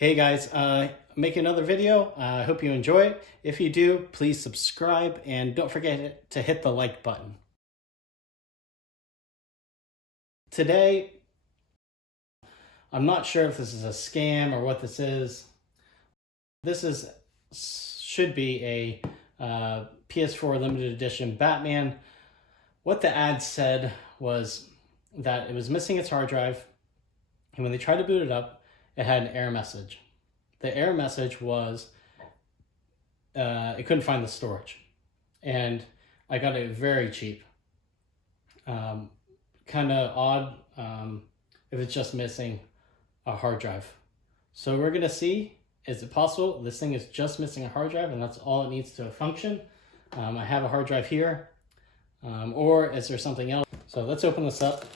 Hey guys, make another video. I hope you enjoy it. If you do, please subscribe and don't forget to hit the like button. Today, I'm not sure if this is a scam or what this is. Should be a PS4 limited edition Batman. What the ad said was that it was missing its hard drive, and when they tried to boot it up, it had an error message. The error message was it couldn't find the storage. And I got it very cheap. Kind of odd if it's just missing a hard drive. So we're going to see, is it possible this thing is just missing a hard drive and that's all it needs to function? I have a hard drive here. Or is there something else? So let's open this up.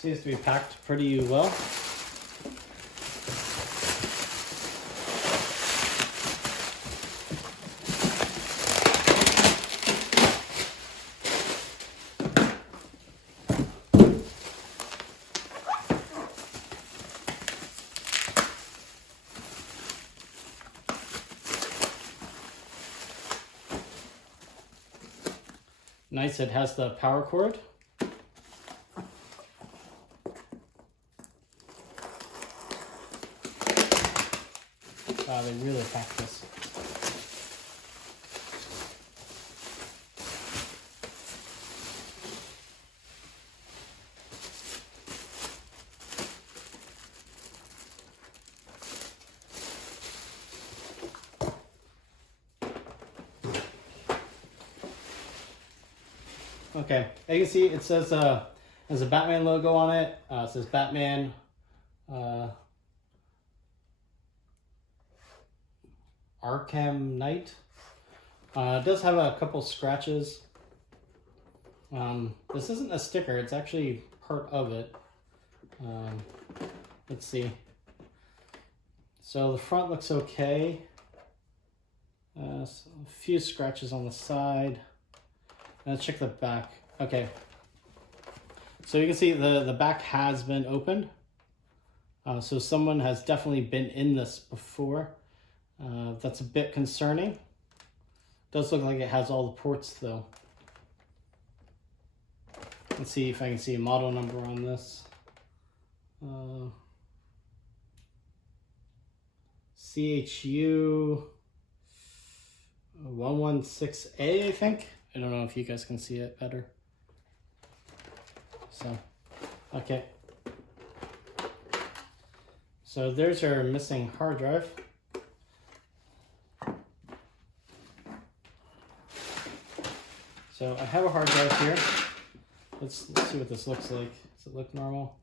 Seems to be packed pretty well. Nice, it has the power cord. Wow, they really packed this. Okay, as you can see, it says there's a Batman logo on it. It says Batman. Arkham Knight. It does have a couple scratches. This isn't a sticker, it's actually part of it. Let's see. So the front looks okay. A few scratches on the side. Let's check the back. Okay. So you can see the back has been opened. So someone has definitely been in this before. That's a bit concerning. Does look like it has all the ports though. Let's see if I can see a model number on this. CHU 116A, I think. I don't know if you guys can see it better. So, okay. So there's our missing hard drive. So I have a hard drive here. Let's see what this looks like. Does it look normal?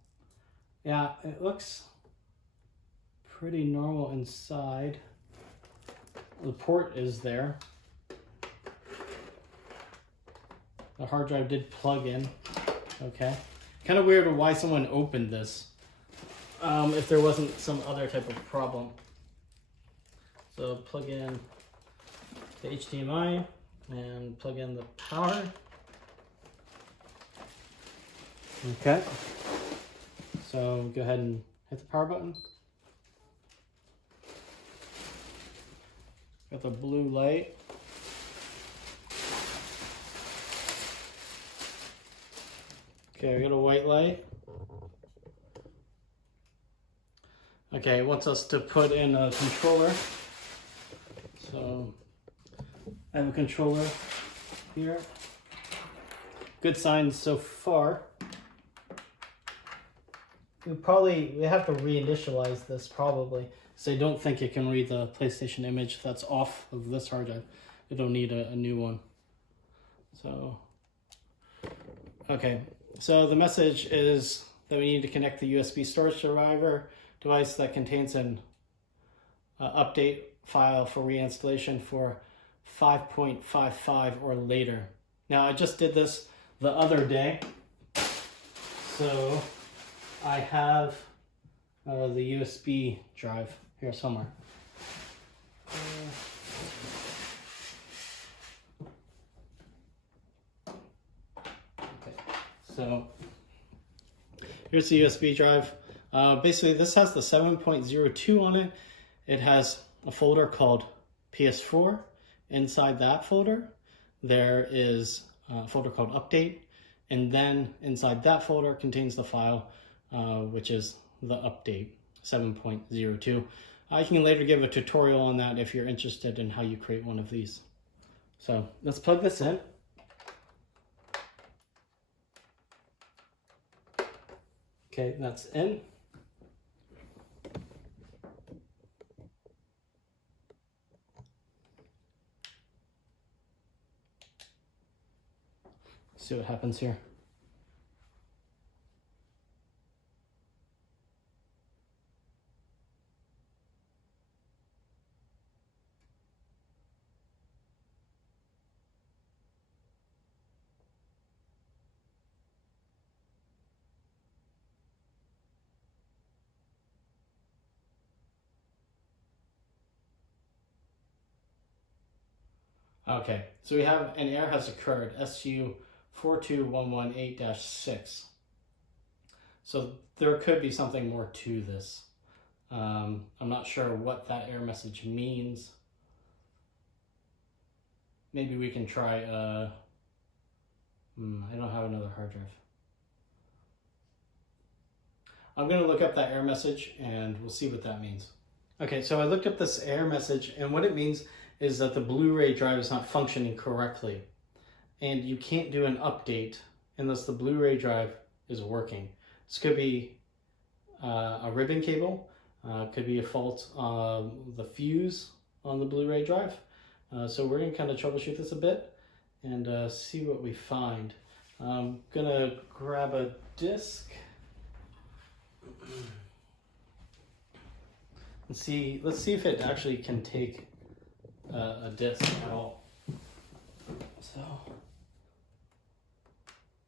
Yeah, it looks pretty normal inside. The port is there. The hard drive did plug in. Okay. Kind of weird why someone opened this. If there wasn't some other type of problem. So plug in the HDMI and plug in the power. Okay. So go ahead and hit the power button. Got the blue light. Okay, we got a white light. Okay, it wants us to put in a controller. So I have a controller here. Good signs so far. We have to reinitialize this probably. So I don't think it can read the PlayStation image that's off of this hard drive. It'll need a new one. So, okay. So the message is that we need to connect the USB storage driver device that contains an update file for reinstallation for 5.55 or later. Now I just did this the other day, so I have the USB drive here somewhere. Okay, so here's the USB drive. Basically, this has the 7.02 on it. It has a folder called PS4. Inside that folder, there is a folder called Update. And then inside that folder contains the file, which is the update 7.02. I can later give a tutorial on that if you're interested in how you create one of these. So let's plug this in. Okay, that's in. See what happens here. Okay, so we have an error has occurred, SU-42118-6. So there could be something more to this. I'm not sure what that error message means. Maybe we can try, I don't have another hard drive. I'm gonna look up that error message and we'll see what that means. Okay, so I looked up this error message, and what it means is that the Blu-ray drive is not functioning correctly. And you can't do an update unless the Blu-ray drive is working. This could be a ribbon cable, could be a fault on the fuse on the Blu-ray drive. So we're gonna kind of troubleshoot this a bit and see what we find. I'm gonna grab a disc. Let's see if it actually can take a disc at all. So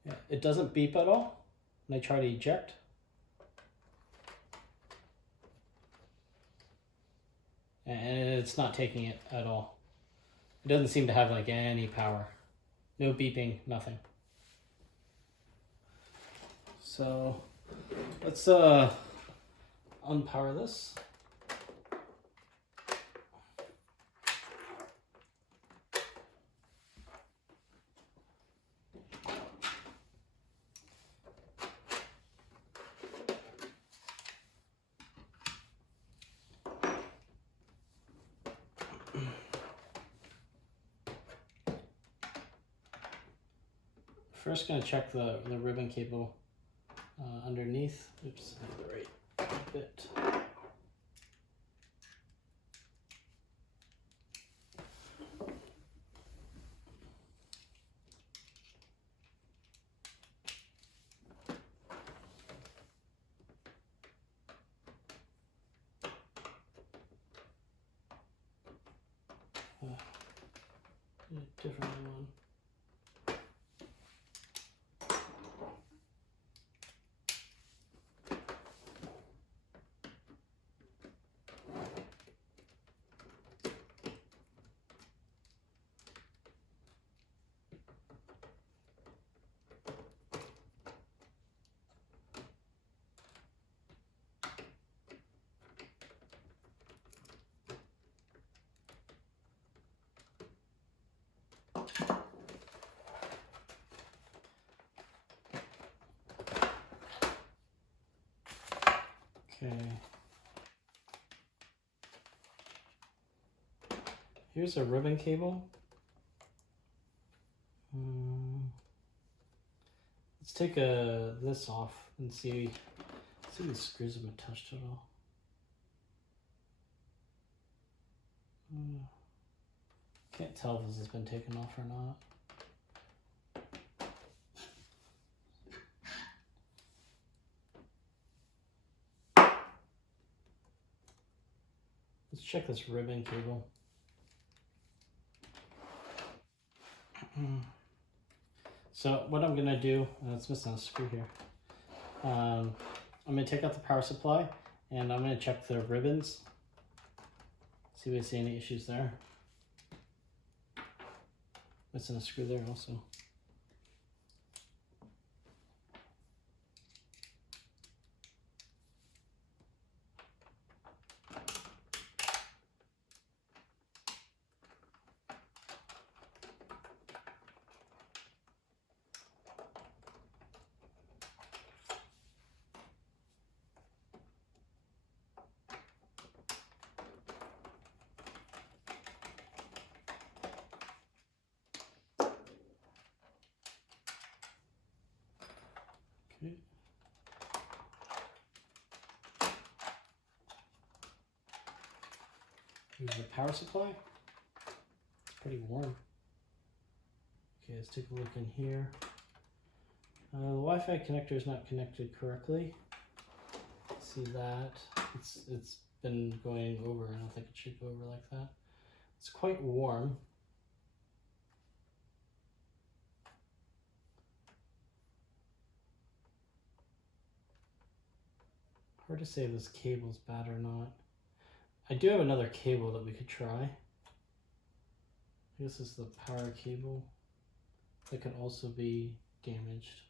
yeah, it doesn't beep at all when I try to eject. And it's not taking it at all. It doesn't seem to have like any power. No beeping, nothing. So let's unpower this. First, gonna check the ribbon cable underneath. Oops, I have the right bit. A different one. Okay. Here's a ribbon cable. Let's take this off and see if the screws have been touched at all. Can't tell if this has been taken off or not. Let's check this ribbon cable. So what I'm gonna do, it's missing a screw here. I'm gonna take out the power supply and I'm gonna check the ribbons. See if I see any issues there. Missing a screw there also. Okay. Here's the power supply. It's pretty warm. Okay, let's take a look in here. The Wi-Fi connector is not connected correctly. See that? It's been going over. I don't think it should go over like that. It's quite warm. Hard to say if this cable's bad or not. I do have another cable that we could try. This is the power cable. That could also be damaged.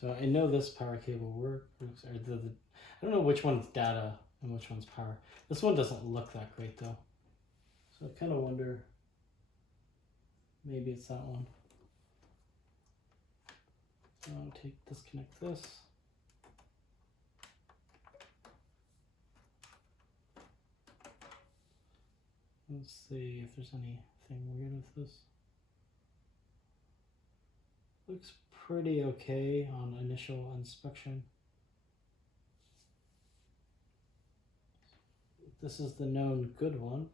So I know this power cable works. Or I don't know which one's data and which one's power. This one doesn't look that great though. So I kind of wonder, maybe it's that one. So I'll disconnect this. Let's see if there's anything weird with this. Looks pretty okay on initial inspection. This is the known good one.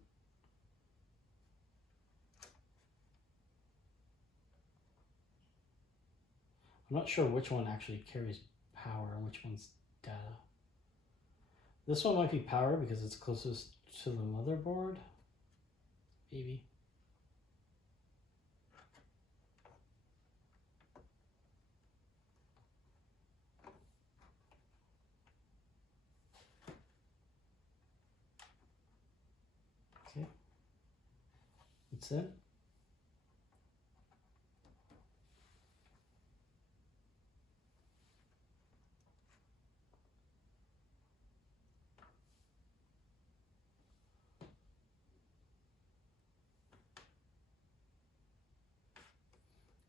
I'm not sure which one actually carries power and which one's data. This one might be power because it's closest to the motherboard. Maybe. Okay. It's in.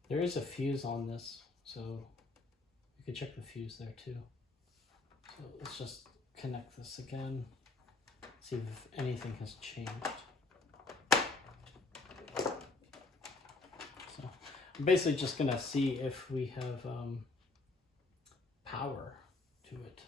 There is a fuse on this, so you could check the fuse there too. So let's just connect this again, see if anything has changed. So I'm basically just gonna see if we have power to it.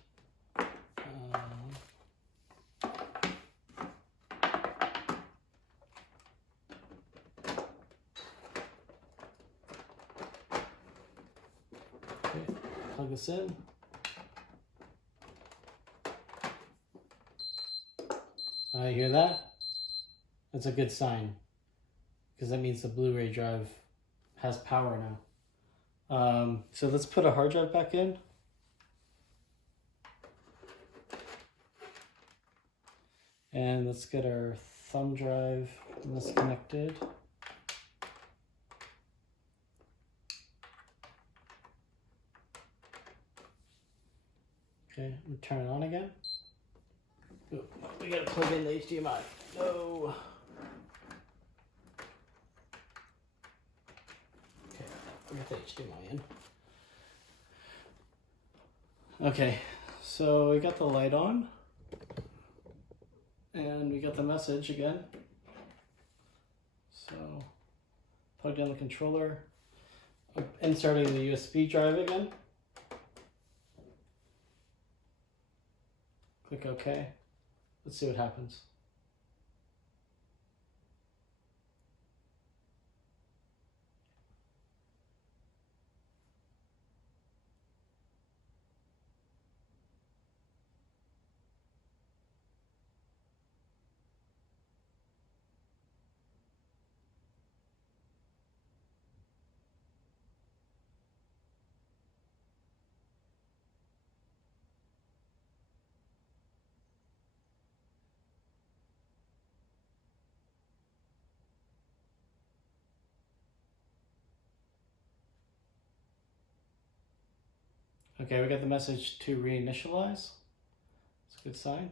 Plug this in. You hear that? That's a good sign, because that means the Blu-ray drive has power now. So let's put a hard drive back in. And let's get our thumb drive disconnected. Okay, we turn it on again. Ooh, we gotta plug in the HDMI. No. Okay, we got the HDMI in. Okay, so we got the light on. And we got the message again. So, plugged in the controller. I'm inserting the USB drive again. Click OK. Let's see what happens. Okay, we got the message to reinitialize. It's a good sign.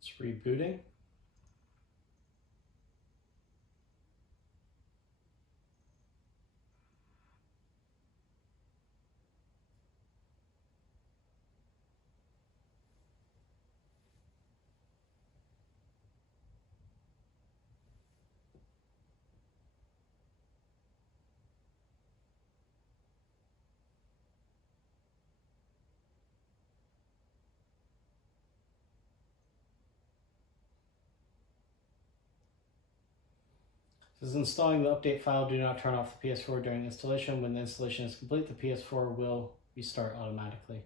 It's rebooting. This is installing the update file. Do not turn off the PS4 during installation. When the installation is complete, the PS4 will restart automatically.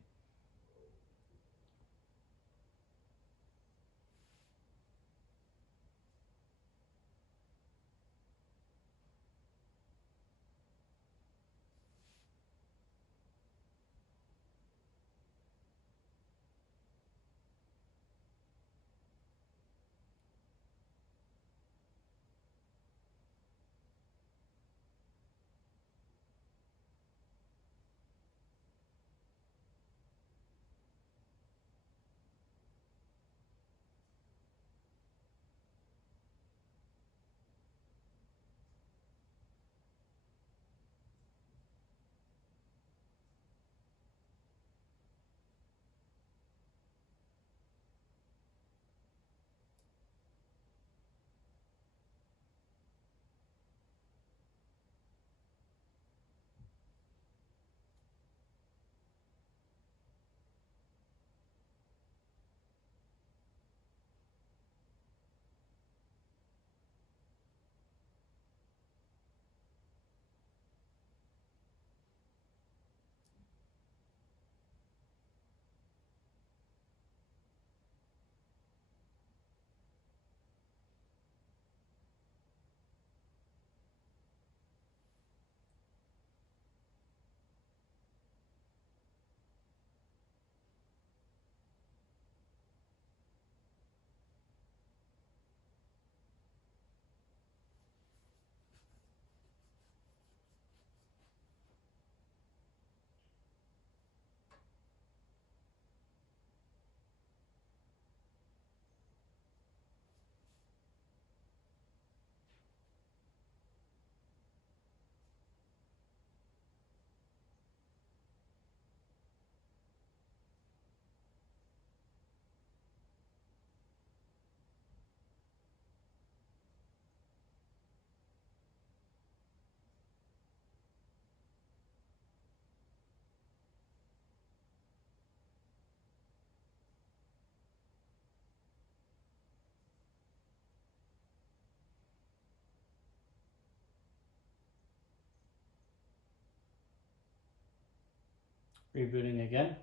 Rebooting again.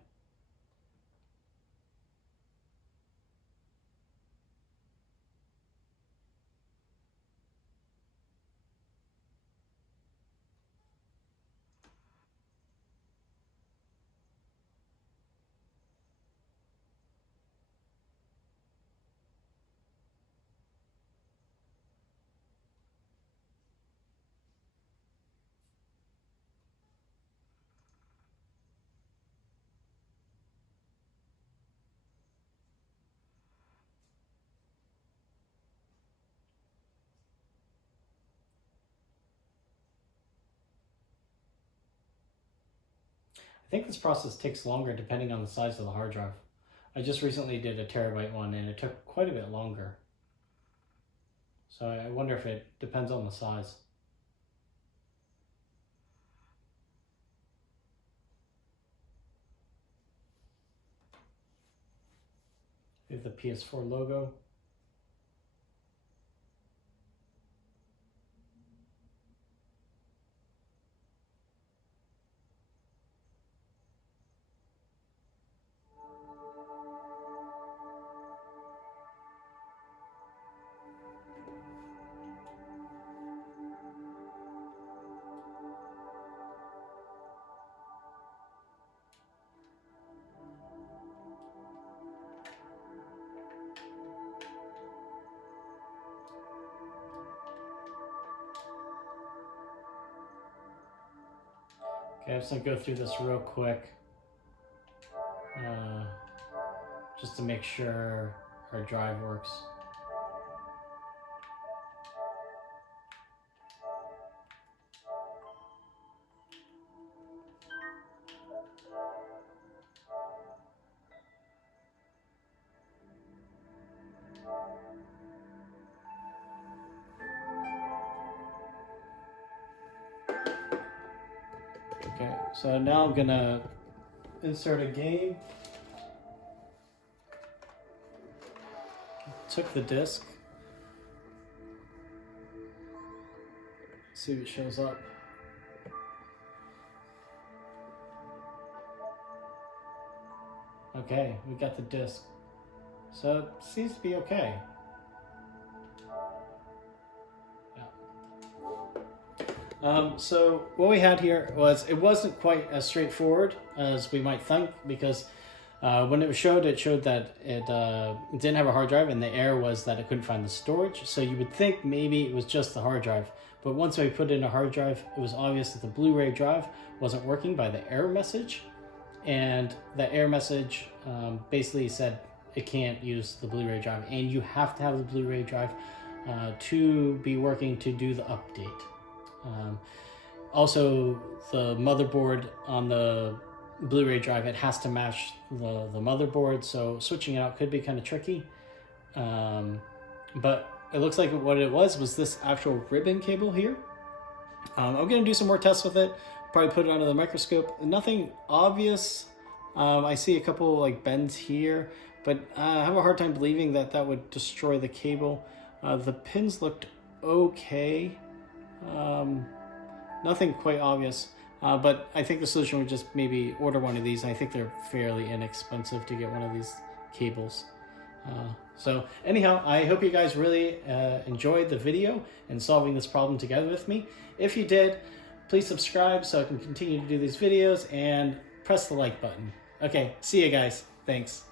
I think this process takes longer depending on the size of the hard drive. I just recently did a terabyte one and it took quite a bit longer. So I wonder if it depends on the size. We have the PS4 logo. Okay, I'm just gonna go through this real quick, just to make sure our drive works. Okay, so now I'm gonna insert a game. Took the disc. See what shows up. Okay, we got the disc. So it seems to be okay. So what we had here was, it wasn't quite as straightforward as we might think, because when it showed that it didn't have a hard drive, and the error was that it couldn't find the storage. So you would think maybe it was just the hard drive. But once we put in a hard drive, it was obvious that the Blu-ray drive wasn't working by the error message. And the error message basically said it can't use the Blu-ray drive, and you have to have the Blu-ray drive to be working to do the update. Also, the motherboard on the Blu-ray drive, it has to match the motherboard, so switching it out could be kind of tricky. But it looks like what it was this actual ribbon cable here. I'm going to do some more tests with it, probably put it under the microscope. Nothing obvious. I see a couple like bends here, but I have a hard time believing that that would destroy the cable. The pins looked okay. Nothing quite obvious, but I think the solution would just maybe order one of these. I think they're fairly inexpensive to get one of these cables. So anyhow, I hope you guys really enjoyed the video and solving this problem together with me. If you did, please subscribe so I can continue to do these videos, and press the like button. Okay, see you guys. Thanks.